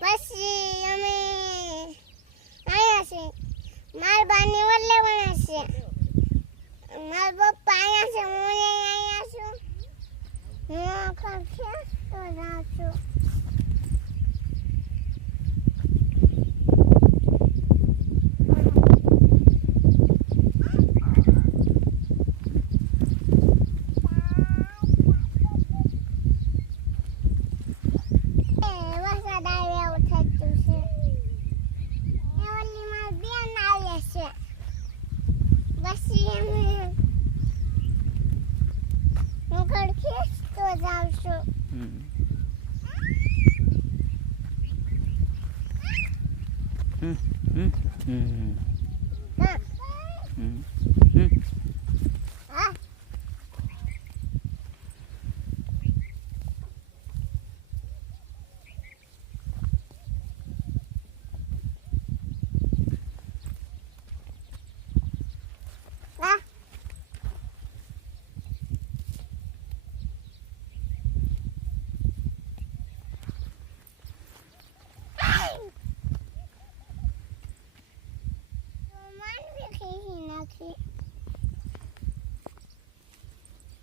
પછી અમે આયા છે માર બાની વલ્લે પણ છે માર પપ્પા આયા છે હું આયા છું હું ખર્ચે તો જાઉં છું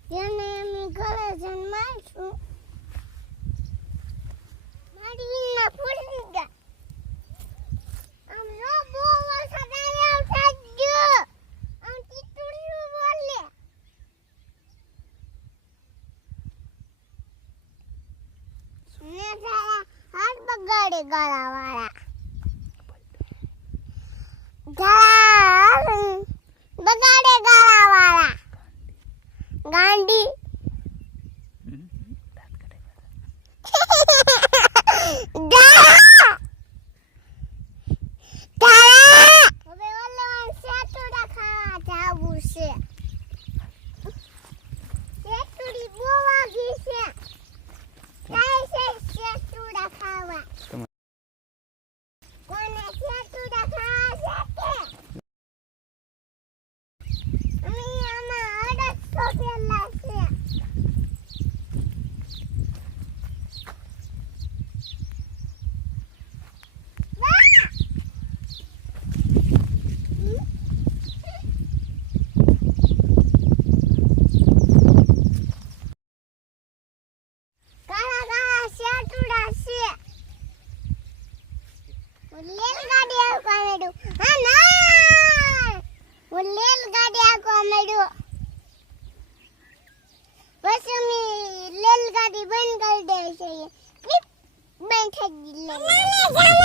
Yana mi ઘરે જન મારશું મારી ના ફૂલગા આમ રો બો વરસાદ આવ્યો થાજો આમ ટીટુડ્યું બોલે ને જરા હાથ બગાડે ગળાવાળા બગાડે ગળાવાળા ગાંડી હવે ઓલવાન સેટુડા ખાવા જાવું છે સેટુડી બહુ વાગી છે જાય છે સેટુડા ખાવા કોને સેટુડા ખાવા છે અમે આમાં 800 પેલા છે રેલગાડી બંધ કરી દે છે બંધ થઈ ગઈ